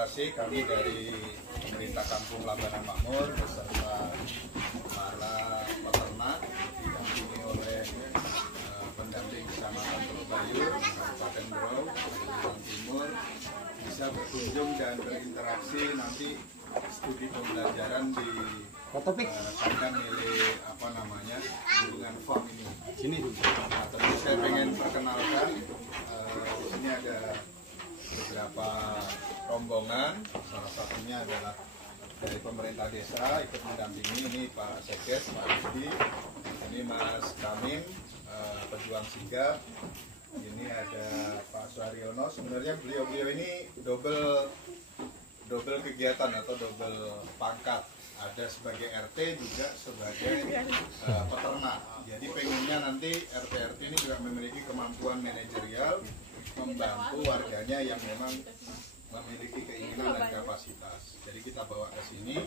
kasih. Kami dari pemerintah Kampung Lambanan Makmur beserta para peternak didampingi oleh pendamping Kecamatan Teluk Bayur, Kabupaten Berau, Kalimantan Timur, bisa berkunjung dan berinteraksi nanti studi pembelajaran di kandang milik Bulungan Farm ini. Sini tentu saya pengen perkenalkan, ini ada beberapa rombongan, salah satunya adalah dari pemerintah desa ikut mendampingi, ini Pak Sekdes, Pak Rudi, ini Mas Kamim, pejuang sigap, ini ada Pak Suharyono. Sebenarnya beliau ini double kegiatan atau double pangkat, ada sebagai RT juga sebagai peternak. Jadi pengennya nanti RT ini juga memiliki kemampuan manajerial membantu warganya yang memang memiliki keinginan dan kapasitas. Jadi kita bawa ke sini,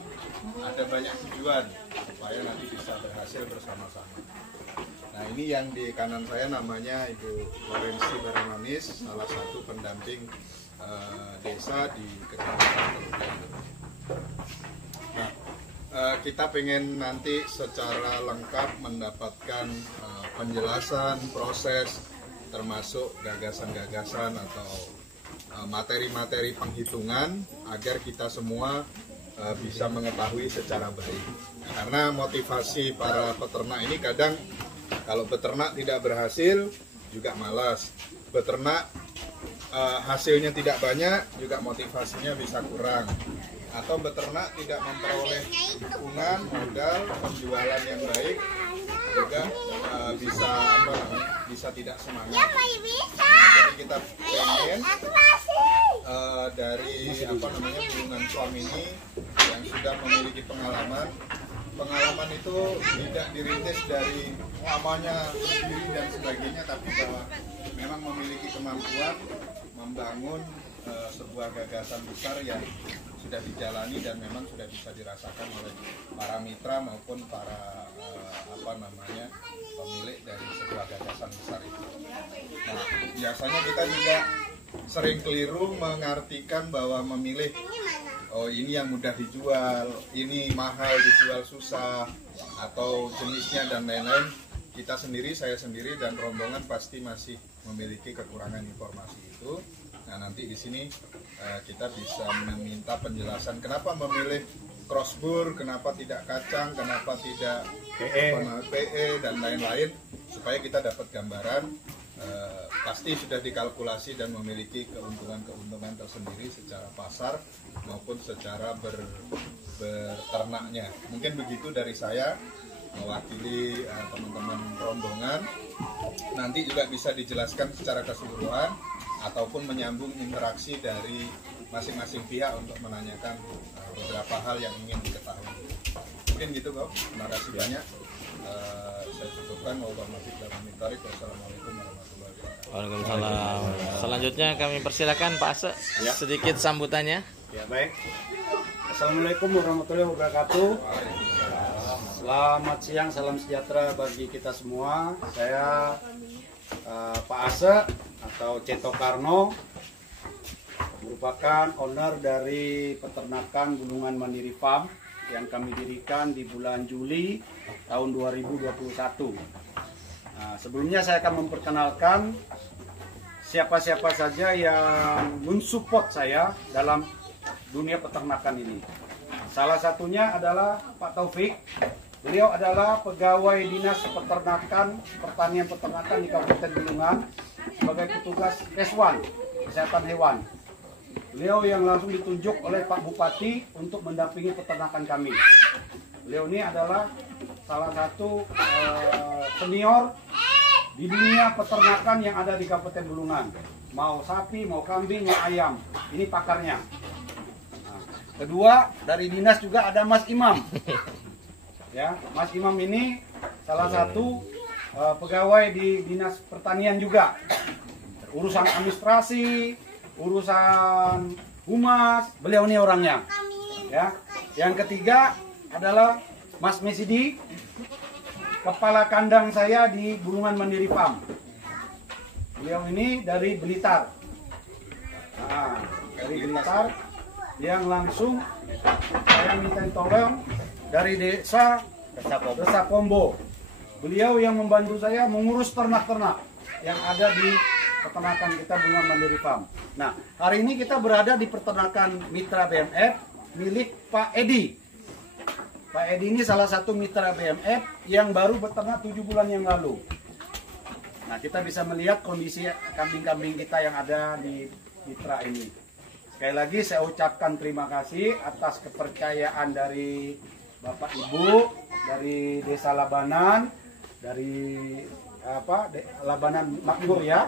ada banyak tujuan supaya nanti bisa berhasil bersama-sama. Nah, ini yang di kanan saya namanya Ibu Lorenzi Baramanis, salah satu pendamping desa di Kecamatan Teluk Bayur. Nah, kita pengen nanti secara lengkap mendapatkan penjelasan proses, termasuk gagasan-gagasan atau materi-materi penghitungan agar kita semua bisa mengetahui secara baik. Karena motivasi para peternak ini kadang kalau peternak tidak berhasil juga malas. Peternak hasilnya tidak banyak juga motivasinya bisa kurang. Atau beternak tidak memperoleh dukungan, modal, penjualan yang baik juga bisa tidak semangat. Jadi kita pengen dari Bulungan Farm ini yang sudah memiliki pengalaman itu tidak dirintis dari lamanya berdiri dan sebagainya, tapi bahwa memang memiliki kemampuan membangun sebuah gagasan besar yang sudah dijalani dan memang sudah bisa dirasakan oleh para mitra maupun para pemilik dari sebuah gagasan besar itu. Nah, biasanya kita juga sering keliru mengartikan bahwa memilih ini yang mudah dijual, ini mahal dijual susah, atau jenisnya dan lain-lain. Kita sendiri, saya sendiri dan rombongan pasti masih memiliki kekurangan informasi itu. Nah, nanti di sini kita bisa meminta penjelasan kenapa memilih crossbur, kenapa tidak kacang, kenapa tidak PE dan lain-lain, supaya kita dapat gambaran. Pasti sudah dikalkulasi dan memiliki keuntungan tersendiri secara pasar maupun secara berternaknya. Mungkin begitu dari saya mewakili teman-teman rombongan. Nanti juga bisa dijelaskan secara keseluruhan ataupun menyambung interaksi dari masing-masing pihak untuk menanyakan beberapa hal yang ingin diketahui. Mungkin gitu, Bob. Terima kasih banyak. Saya cukupkan. Wassalamualaikum warahmatullahi wabarakatuh. Waalaikumsalam. Selanjutnya kami persilakan Pak Ase, sedikit sambutannya. Ya, baik. Assalamualaikum warahmatullahi wabarakatuh. Selamat siang, salam sejahtera bagi kita semua. Saya Pak Ase atau Ceto Karno, merupakan owner dari peternakan Bulungan Mandiri Farm yang kami dirikan di bulan Juli tahun 2021. Nah, sebelumnya saya akan memperkenalkan siapa-siapa saja yang mensupport saya dalam dunia peternakan ini. Salah satunya adalah Pak Taufik. Beliau adalah pegawai Dinas Peternakan, Pertanian Peternakan di Kabupaten Bulungan sebagai petugas Keswan, Kesehatan Hewan. Beliau yang langsung ditunjuk oleh Pak Bupati untuk mendampingi peternakan kami. Beliau ini adalah salah satu senior di dunia peternakan yang ada di Kabupaten Bulungan. Mau sapi, mau kambing, mau ayam. Ini pakarnya. Nah, kedua, dari dinas juga ada Mas Imam. Ya, Mas Imam ini salah satu pegawai di Dinas Pertanian juga. Urusan administrasi, urusan humas, beliau ini orangnya. Ya. Yang ketiga adalah Mas Mesidi, kepala kandang saya di Bulungan Mandiri Farm. Beliau ini dari Blitar. Nah, dari Blitar. yang langsung saya minta tolong dari desa Kombo. Beliau yang membantu saya mengurus ternak-ternak yang ada di peternakan kita Bulungan Mandiri Farm. Nah, hari ini kita berada di peternakan mitra BMF milik Pak Edi. Pak Edi ini salah satu mitra BMF yang baru beternak 7 bulan yang lalu. Nah, kita bisa melihat kondisi kambing-kambing kita yang ada di mitra ini. Sekali lagi saya ucapkan terima kasih atas kepercayaan dari Bapak Ibu, dari Desa Labanan, dari Labanan Makmur ya,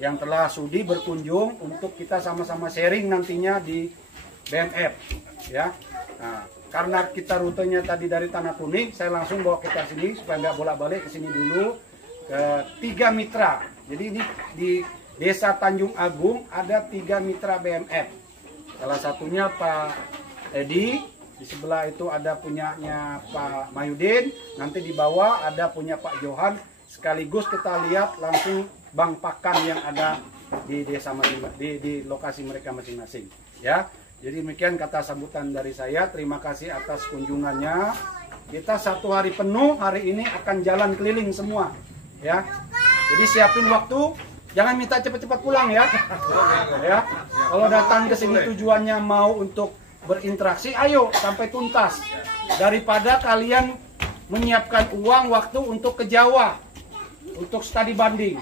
yang telah sudi berkunjung untuk kita sama-sama sharing nantinya di BMF ya. Nah, karena kita rutenya tadi dari Tanah Kuning, saya langsung bawa kita sini supaya nggak bolak-balik ke sini dulu ke 3 mitra. Jadi ini di Desa Tanjung Agung ada 3 mitra BMF. Salah satunya Pak Edi, di sebelah itu ada punyanya Pak Mayudin, nanti di bawah ada punya Pak Johan. Sekaligus kita lihat langsung bank pakan yang ada di desa di lokasi mereka masing-masing ya. Jadi demikian kata sambutan dari saya. Terima kasih atas kunjungannya. Kita 1 hari penuh hari ini akan jalan keliling semua ya. Jadi siapin waktu, jangan minta cepat-cepat pulang ya. Ya. Kalau datang ke sini tujuannya mau untuk berinteraksi, ayo sampai tuntas. Daripada kalian menyiapkan uang waktu untuk ke Jawa untuk studi banding.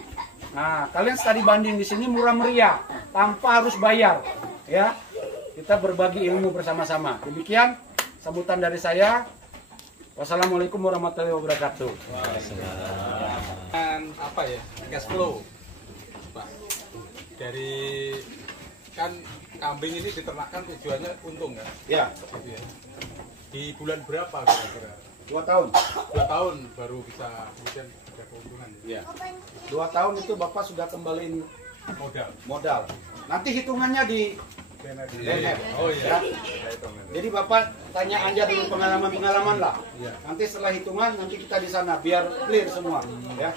Nah, kalian studi banding di sini murah meriah, tanpa harus bayar, ya. Kita berbagi ilmu bersama-sama. Demikian sambutan dari saya. Wassalamualaikum warahmatullahi wabarakatuh. Dan apa ya, cash flow, Pak. Dari kan kambing ini diternakkan tujuannya untung kan? Ya. Gitu ya. Di bulan berapa kira-kira? 2 tahun. 2 tahun baru bisa kemudian ada keuntungan. Ya. 2 tahun itu Bapak sudah kembaliin modal. Nanti hitungannya di BMF. Oh iya. Ya. Jadi Bapak tanya aja dulu pengalaman-pengalaman lah. Iya. Nanti setelah hitungan nanti kita di sana biar clear semua, ya.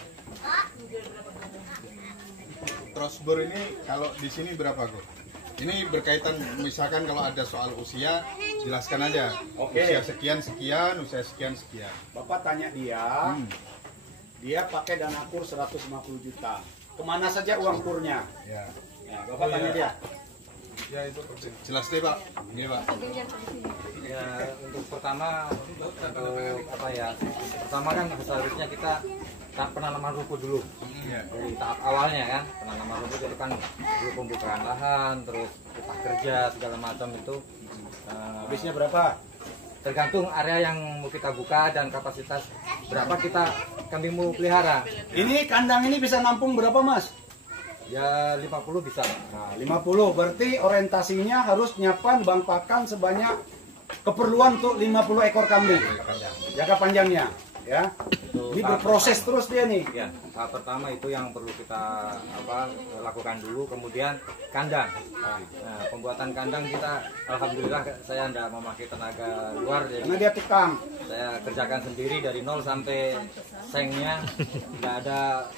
Crossbore ini kalau di sini berapa, Go? Ini berkaitan misalkan kalau ada soal usia, jelaskan aja. Oke. Usia sekian, usia sekian. Bapak tanya dia, dia pakai dana kur 150 juta. Kemana saja uang kurnya? Ya. Ya, Bapak tanya dia. Ya itu penting. Jelas deh, Pak. Ini, Pak. Ya, untuk pertama apa ya? Pertama kan seharusnya kita tahap penanaman rumput dulu. Iya. Dari tahap awalnya kan, penanaman rumput itu kan dulu pembukaan lahan, terus upah kerja segala macam itu. Habisnya berapa? Tergantung area yang mau kita buka dan kapasitas berapa kita kambing mau pelihara. Ini kandang ini bisa nampung berapa, Mas? Ya 50 bisa. Nah, 50 berarti orientasinya harus nyiapkan bank pakan sebanyak keperluan untuk 50 ekor kambing. Jangka panjangnya, ya. Ini berproses terus dia nih. Ya, tahap pertama itu yang perlu kita lakukan dulu, kemudian kandang. Nah, pembuatan kandang kita alhamdulillah saya tidak memakai tenaga luar, jadi Karena dia tukang. saya kerjakan sendiri dari nol sampai sengnya, tidak ada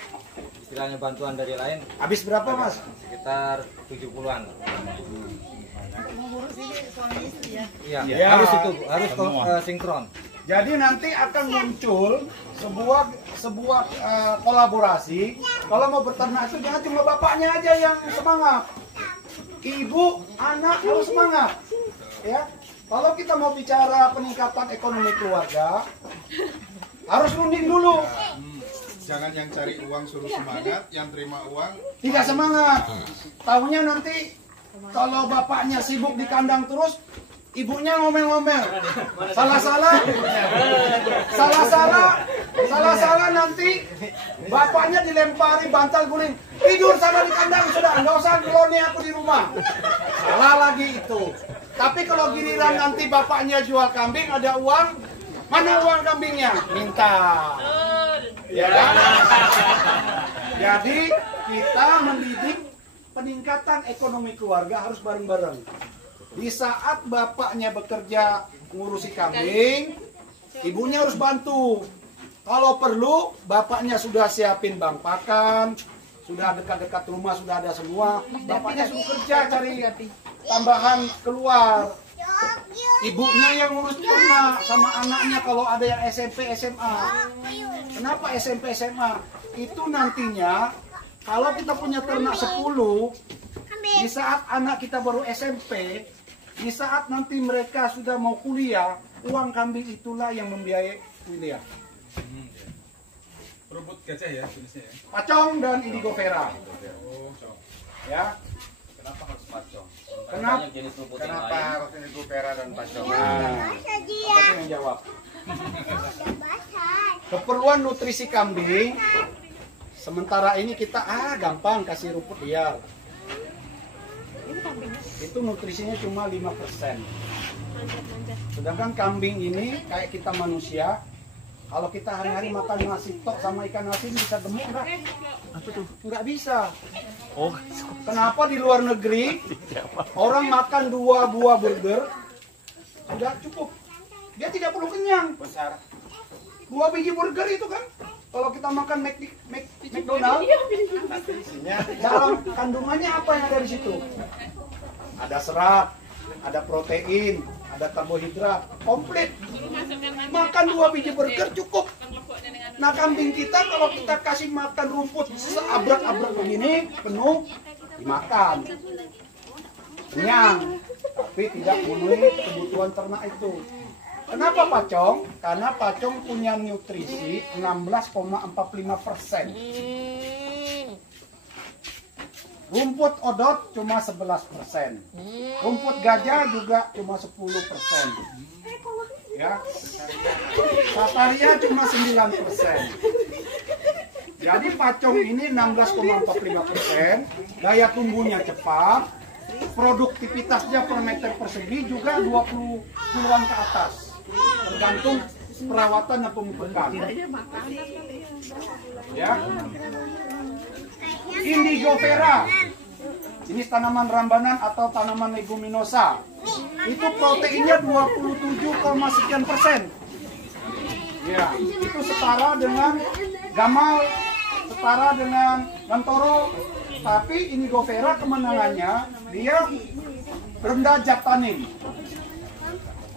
istilahnya bantuan dari lain. Habis berapa, Mas? Sekitar 70-an. Iya, Ya, harus sinkron. Jadi nanti akan muncul sebuah kolaborasi. Kalau mau beternak itu jangan cuma bapaknya aja yang semangat. Ibu, anak harus semangat. Ya. Kalau kita mau bicara peningkatan ekonomi keluarga, harus runding dulu. Jangan yang cari uang suruh semangat, yang terima uang Tidak semangat. Tahunya nanti kalau bapaknya sibuk di kandang terus, ibunya ngomel-ngomel. Salah-salah nanti bapaknya dilempari bantal guling. Tidur sana di kandang sudah, nggak usah ngeloni aku di rumah. Salah lagi itu. Tapi kalau giliran nanti bapaknya jual kambing ada uang, mana uang kambingnya? Minta. Ya kan? Jadi kita mendidik peningkatan ekonomi keluarga harus bareng-bareng. Di saat bapaknya bekerja ngurusi kambing, ibunya harus bantu. Kalau perlu, bapaknya sudah siapin bank pakan, sudah dekat-dekat rumah sudah ada semua. Bapaknya suruh kerja tambahan keluar. Ibunya yang ngurus ternak sama anaknya kalau ada yang SMP SMA. Kenapa SMP SMA? Itu nantinya kalau kita punya ternak 10, di saat anak kita baru SMP, di saat nanti mereka sudah mau kuliah, uang kambing itulah yang membiayai kuliah. Rumput gajah ya jenisnya ya. Pacong dan indigo vera. Oh, cong. Ya. Kenapa harus pacong? Kenapa? Banyak jenis rumput yang Kenapa lain. harus ini gupera dan pacong? Nah, apa yang jawab? Keperluan nutrisi kambing. Sementara ini kita gampang kasih rumput liar. Itu nutrisinya cuma 5%. Sedangkan kambing ini kayak kita manusia, kalau kita hari-hari makan nasi tok sama ikan asin bisa gemuk enggak? Apa tuh? Enggak bisa. Oh, kenapa di luar negeri orang makan 2 buah burger sudah cukup? Dia tidak perlu kenyang. Besar. 2 biji burger itu kan, kalau kita makan McDonald, Isinya dalam kandungannya apa yang ada di situ? Ada serat, ada protein, ada karbohidrat, komplit. Makan 2 biji burger cukup. Nah, kambing kita kalau kita kasih makan rumput seabrek-abrek begini penuh, dimakan, kenyang, tapi tidak memenuhi kebutuhan ternak itu. Kenapa pacong? Karena pacong punya nutrisi 16,45%. Rumput odot cuma 11%. Rumput gajah juga cuma 10%. Ya. Sataria cuma 9%. Jadi pacong ini 16,45%, daya tumbuhnya cepat, produktivitasnya per meter persegi juga 20 kiloan ke atas. Tergantung perawatan dan pemupukan. Ya. Indigo vera. Ini tanaman rambanan atau tanaman leguminosa. Itu proteinnya 27,sekian%. Ya, itu setara dengan gamal, setara dengan gantoro. Tapi indigo vera kemenangannya dia rendah zat tanin.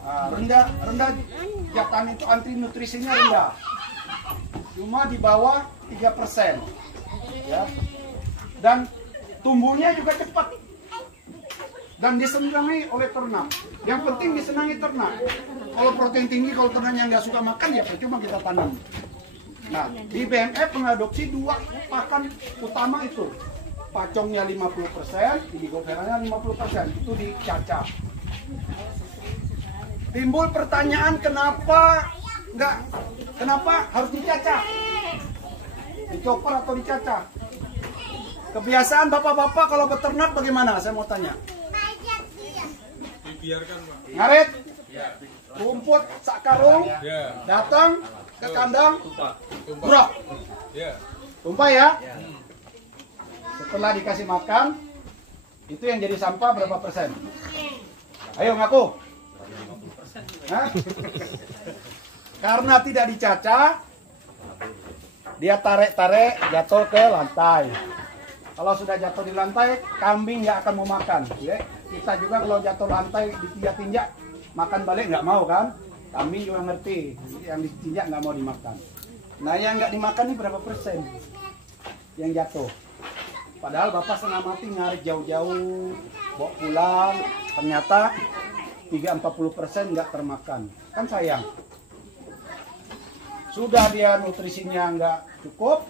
Rendah zat tanin itu anti nutrisinya rendah. Cuma di bawah 3%. Ya. Dan tumbuhnya juga cepat dan disenangi oleh ternak. Yang penting disenangi ternak. Kalau protein tinggi, kalau ternaknya nggak suka makan ya percuma kita tanam. Nah, di BMF mengadopsi 2 pakan utama itu. Pacongnya 50%, indigo veranya 50%. Itu dicacah. Timbul pertanyaan kenapa harus dicacah? Dicopot atau dicacah? Kebiasaan bapak-bapak kalau beternak bagaimana? Saya mau tanya. Dibiarkan, Pak. Ngarit, rumput sak karung, Ya. datang ke kandang, brok, Ya. tumpah ya. Setelah dikasih makan, itu yang jadi sampah berapa persen? Ayo ngaku. Hah? Karena tidak dicacah, dia tarik-tarik jatuh ke lantai. Kalau sudah jatuh di lantai, kambing nggak akan mau makan. Ya. Kita juga kalau jatuh lantai ditinjak-tinjak, makan balik nggak mau kan? Kambing juga ngerti, yang ditinjak nggak mau dimakan. Nah yang nggak dimakan ini berapa persen yang jatuh? Padahal bapak setengah mati ngarit jauh-jauh, bawa pulang, ternyata 30-40% nggak termakan. Kan sayang. Sudah dia nutrisinya nggak cukup,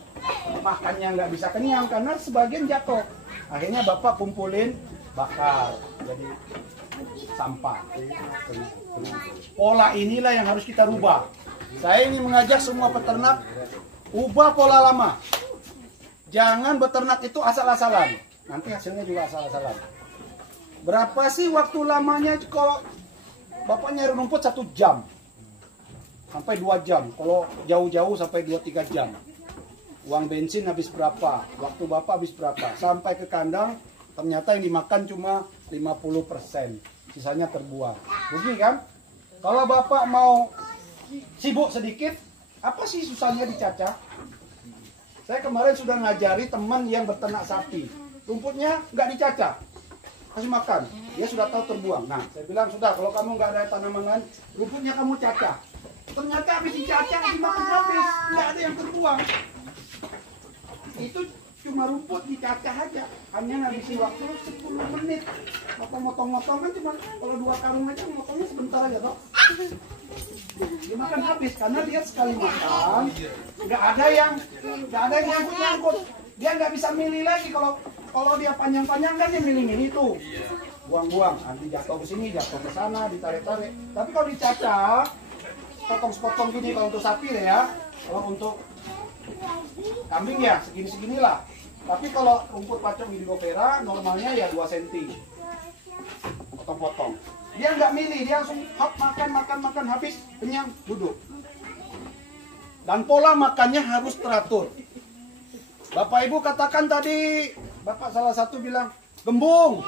makannya nggak bisa kenyang karena sebagian jatuh. Akhirnya bapak kumpulin bakar jadi sampah. Pola inilah yang harus kita rubah. Saya ingin mengajak semua peternak ubah pola lama. Jangan beternak itu asal-asalan. Nanti hasilnya juga asal-asalan. Berapa sih waktu lamanya kalau bapak nyari rumput 1 jam? Sampai 2 jam, kalau jauh-jauh sampai 2-3 jam. Uang bensin habis berapa, waktu bapak habis berapa, sampai ke kandang ternyata yang dimakan cuma 50%, sisanya terbuang. Rugi kan? Kalau bapak mau sibuk sedikit, apa sih susahnya dicacah? Saya kemarin sudah ngajari teman yang beternak sapi, rumputnya nggak dicacah. kasih makan. Dia sudah tahu terbuang. Nah, saya bilang sudah, kalau kamu nggak ada tanaman lain, rumputnya kamu cacah. Ternyata habis dicacah, dimakan habis, nggak ada yang terbuang. Itu cuma rumput dicacah aja, hanya ngabisin waktu 10 menit. Motong-motong kan cuma kalau 2 karung aja motongnya sebentar aja toh. Dia makan habis karena dia sekali makan nggak ada yang nyangkut. Dia nggak bisa milih lagi kalau dia panjang-panjang kan dia milih-milih tuh. Buang-buang, nanti jatuh ke sini, jatuh ke sana, ditarik-tarik. Tapi kalau dicacah, potong-potong gini kalau untuk sapi ya, kalau untuk kambing ya segini-segini lah. Tapi kalau rumput pacong Indigofera normalnya ya 2 cm. Potong-potong. Dia nggak milih, dia langsung makan habis, kenyang, duduk. Dan pola makannya harus teratur. Bapak Ibu katakan tadi, Bapak salah satu bilang, gembung.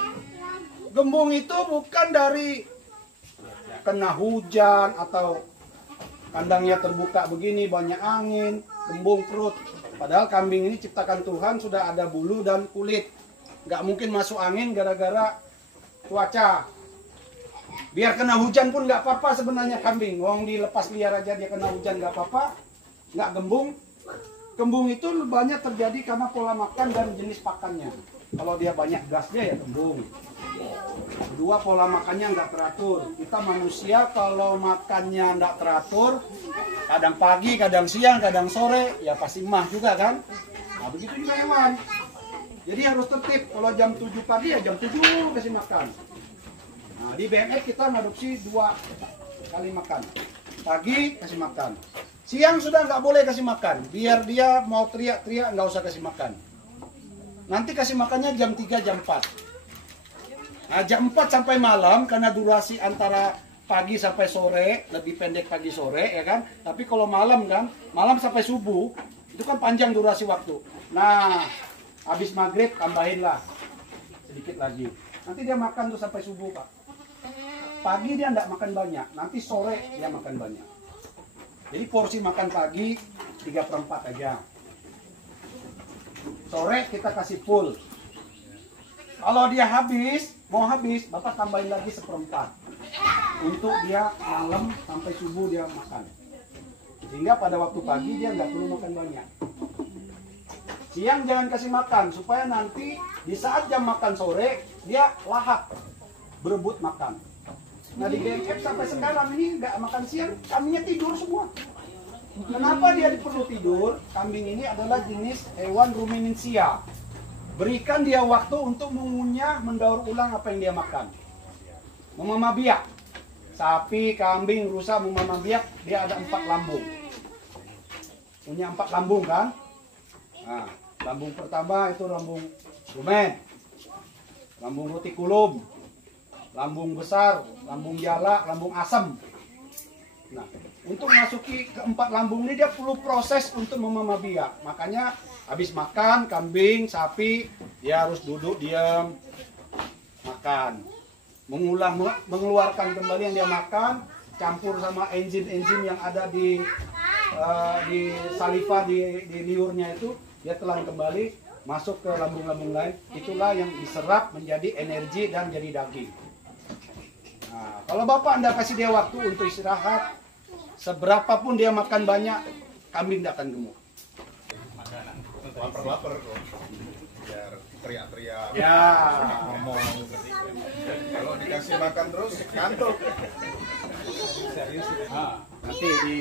Gembung itu bukan dari kena hujan atau kandangnya terbuka begini, banyak angin, gembung perut. Padahal kambing ini ciptakan Tuhan, sudah ada bulu dan kulit. Nggak mungkin masuk angin gara-gara cuaca. Biar kena hujan pun nggak apa-apa sebenarnya kambing. Wong dilepas liar aja dia kena hujan nggak apa-apa. Nggak gembung. Gembung itu banyak terjadi karena pola makan dan jenis pakannya. Kalau dia banyak gasnya ya gembung. Kedua, pola makannya nggak teratur. Kita manusia kalau makannya nggak teratur, kadang pagi, kadang siang, kadang sore, ya pasti mah juga kan. Nah begitu juga hewan. Jadi harus tertib. Kalau jam 7 pagi ya jam 7 kasih makan. Nah di BMF kita ngadopsi 2 kali makan. Pagi kasih makan. Siang sudah nggak boleh kasih makan. Biar dia mau teriak-teriak nggak usah kasih makan. Nanti kasih makannya jam 3, jam 4. Nah, jam 4 sampai malam karena durasi antara pagi sampai sore lebih pendek pagi sore ya kan. Tapi kalau malam kan, malam sampai subuh itu kan panjang durasi waktu. Nah, habis maghrib tambahin lah sedikit lagi. Nanti dia makan tuh sampai subuh Pak. Pagi dia enggak makan banyak, nanti sore dia makan banyak. Jadi porsi makan pagi 3/4 aja. Sore kita kasih full. Kalau dia mau habis, Bapak tambahin lagi 1/4. Untuk dia malam sampai subuh dia makan. Sehingga pada waktu pagi dia nggak perlu makan banyak. Siang jangan kasih makan, supaya nanti di saat jam makan sore, dia lahap, berebut makan. Nah di BMF sampai sekarang ini nggak makan siang, kambingnya tidur semua. Kenapa dia perlu tidur? Kambing ini adalah jenis hewan ruminansia. Berikan dia waktu untuk mengunyah, mendaur ulang apa yang dia makan. Memamah biak. Sapi, kambing, rusa, memamah biak, dia ada 4 lambung. Punya 4 lambung kan? Nah, lambung pertama itu lambung rumen. Lambung retikulum. Lambung besar, lambung jala, lambung asam. Nah, untuk masuki ke 4 lambung ini dia perlu proses untuk memamah biak. Makanya habis makan, kambing, sapi, dia harus duduk diam, makan. Mengeluarkan kembali yang dia makan, campur sama enzim-enzim yang ada di saliva, di liurnya itu, dia telan kembali, masuk ke lambung-lambung lain. Itulah yang diserap menjadi energi dan jadi daging. Nah, kalau Bapak Anda kasih dia waktu untuk istirahat, seberapapun dia makan banyak, kambing tidak akan gemuk. Lapar-lapar kok. Biar teriak-teriak. Ya. Ngomong. Kalau dikasih makan terus, ngantuk. Nanti di